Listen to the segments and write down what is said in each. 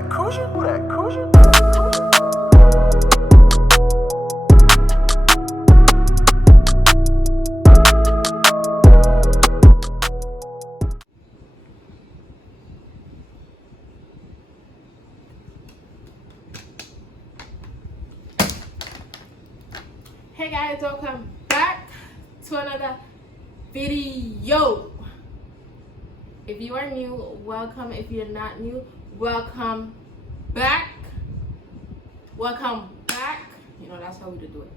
that cushion? Who that cushion? Hey guys, welcome back to another video. If you are new, welcome. If you're not new, welcome back. Welcome back. You know, that's how we do it.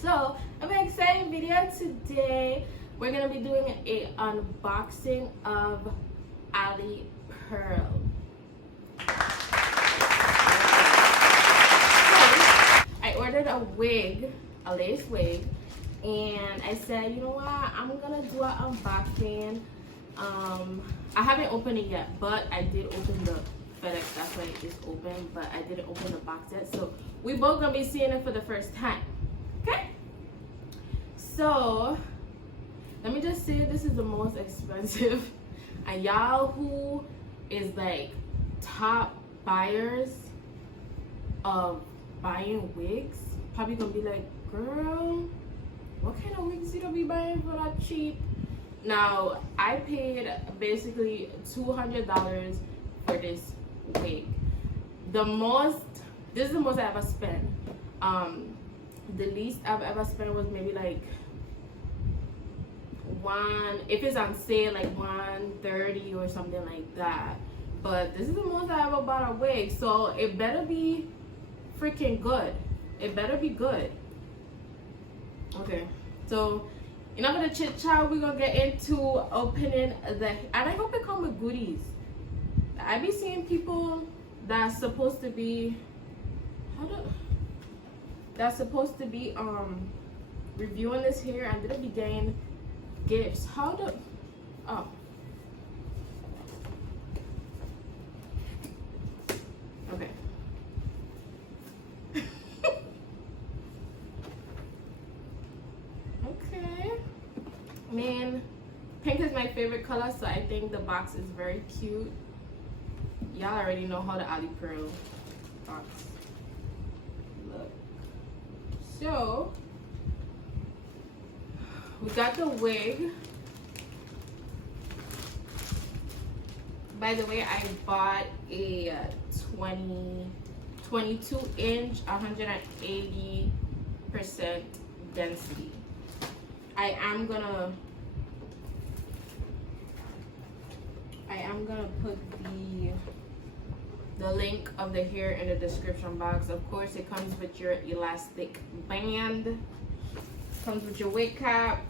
So, a very exciting video today. We're gonna be doing a unboxing of AliPearl. I ordered a wig, a lace wig, and I said, you know what, I'm gonna do an unboxing. I haven't opened it yet, but I did open the FedEx. That's why it's open, but I didn't open the box yet. So we both gonna be seeing it for the first time. Okay, so let me just say this is the most expensive, and y'all who is like top buyers of buying wigs probably gonna be like, girl, what kind of wigs you don't be buying for that cheap? Now, I paid basically $200 for this wig. This is the most I ever spent. The least I've ever spent was maybe like if it's on sale, like $130 or something like that. But this is the most I ever bought a wig, so it better be freaking good. It better be good. Okay, so enough of the chit chat. We're gonna get into opening and I hope it come with goodies. I be seeing people that's supposed to be reviewing this here, and they'll be getting gifts. Oh, okay. Okay, man, pink is my favorite color, so I think the box is very cute. Y'all already know how the AliPearl box look. So we got the wig. By the way, I bought a 22-inch 180% density. I am gonna put the link of the hair in the description box. Of course, it comes with your elastic band, comes with your wig cap,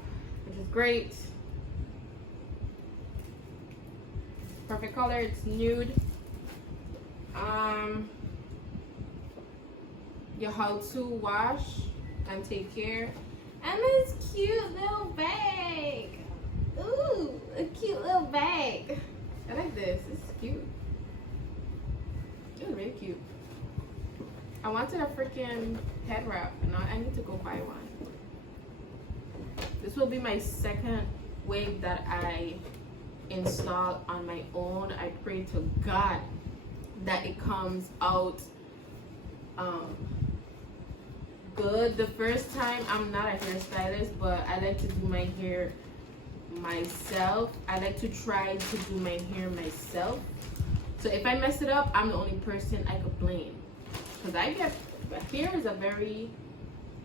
which is great. Perfect color, it's nude. Your how-to wash and take care. And this cute little bag. Ooh, a cute little bag. I like this. It's cute. It's really cute. I wanted a freaking head wrap, and I need to go buy one. This will be my second wig that I install on my own. I pray to God that it comes out good. The first time, I'm not a hairstylist, but I like to do my hair myself. I like to try to do my hair myself. So if I mess it up, I'm the only person I could blame, because hair is a very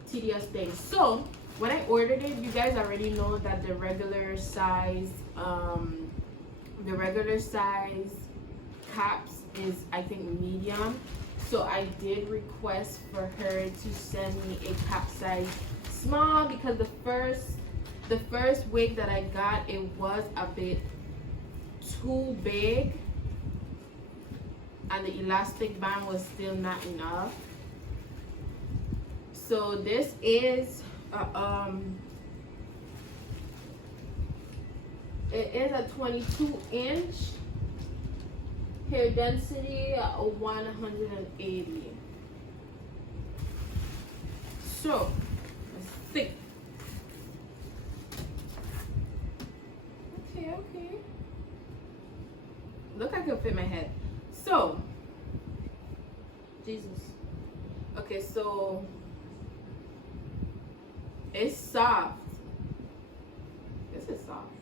tedious thing. So when I ordered it, you guys already know that the regular size caps is, I think, medium. So I did request for her to send me a cap size small, because the first wig that I got, it was a bit too big, and the elastic band was still not enough. So this is it is a 22-inch hair density, 180. So let's see. Okay. Look, I can fit my head. So Jesus. Okay, so it's soft. This is soft.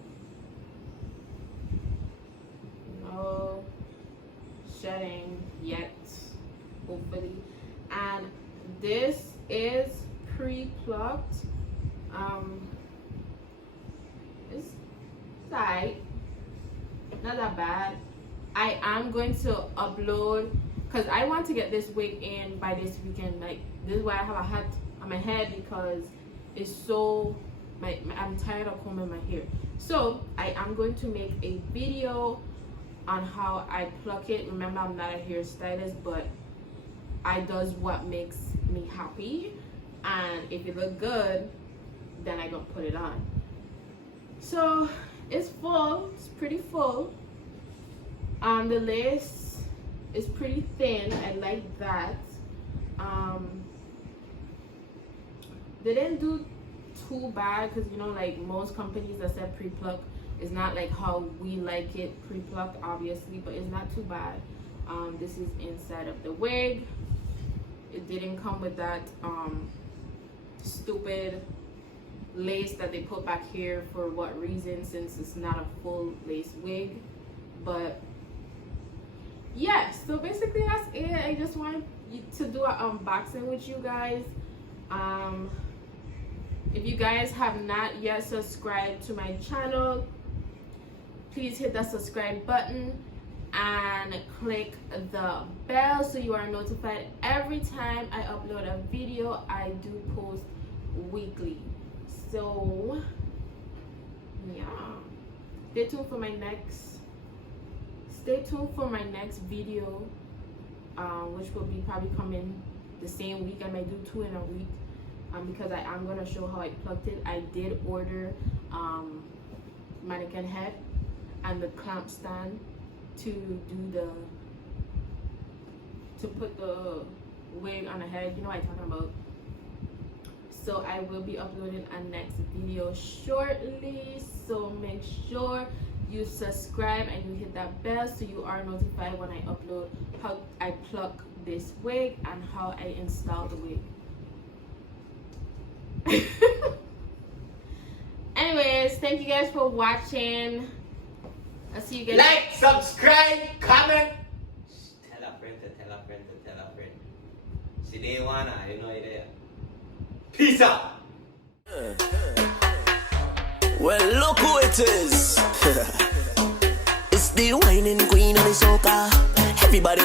No shedding yet, hopefully. And this is pre-plucked. It's alright, not that bad. I am going to upload because I want to get this wig in by this weekend. Like, this is why I have a hat on my head, because it's so I'm tired of combing my hair. So I am going to make a video on how I pluck it. Remember, I'm not a hairstylist, but I does what makes me happy, and if it look good, then I gonna put it on. So it's full, it's pretty full. The lace is pretty thin. I like that. They didn't do too bad, because you know, like most companies that said pre-pluck is not like how we like it pre-plucked, obviously, but it's not too bad. This is inside of the wig. It didn't come with that stupid lace that they put back here. For what reason, since it's not a full lace wig. But yeah, so basically that's it. I just wanted to do an unboxing with you guys. If you guys have not yet subscribed to my channel, please hit that subscribe button and click the bell so you are notified every time I upload a video. I do post weekly. So yeah, stay tuned for my next video, which will be probably coming the same week. I might do 2 in a week, because I am going to show how I plucked it. I did order mannequin head and the clamp stand to put the wig on the head. You know what I'm talking about. So I will be uploading a next video shortly, so make sure you subscribe and you hit that bell so you are notified when I upload how I pluck this wig and how I install the wig. Anyways, thank you guys for watching. I'll see you guys. Like, subscribe, comment. Tell a friend to tell a friend to tell a friend. See, they wanna, you know it there. Peace out. Well, look who it is. It's the whining queen of the soca. Everybody.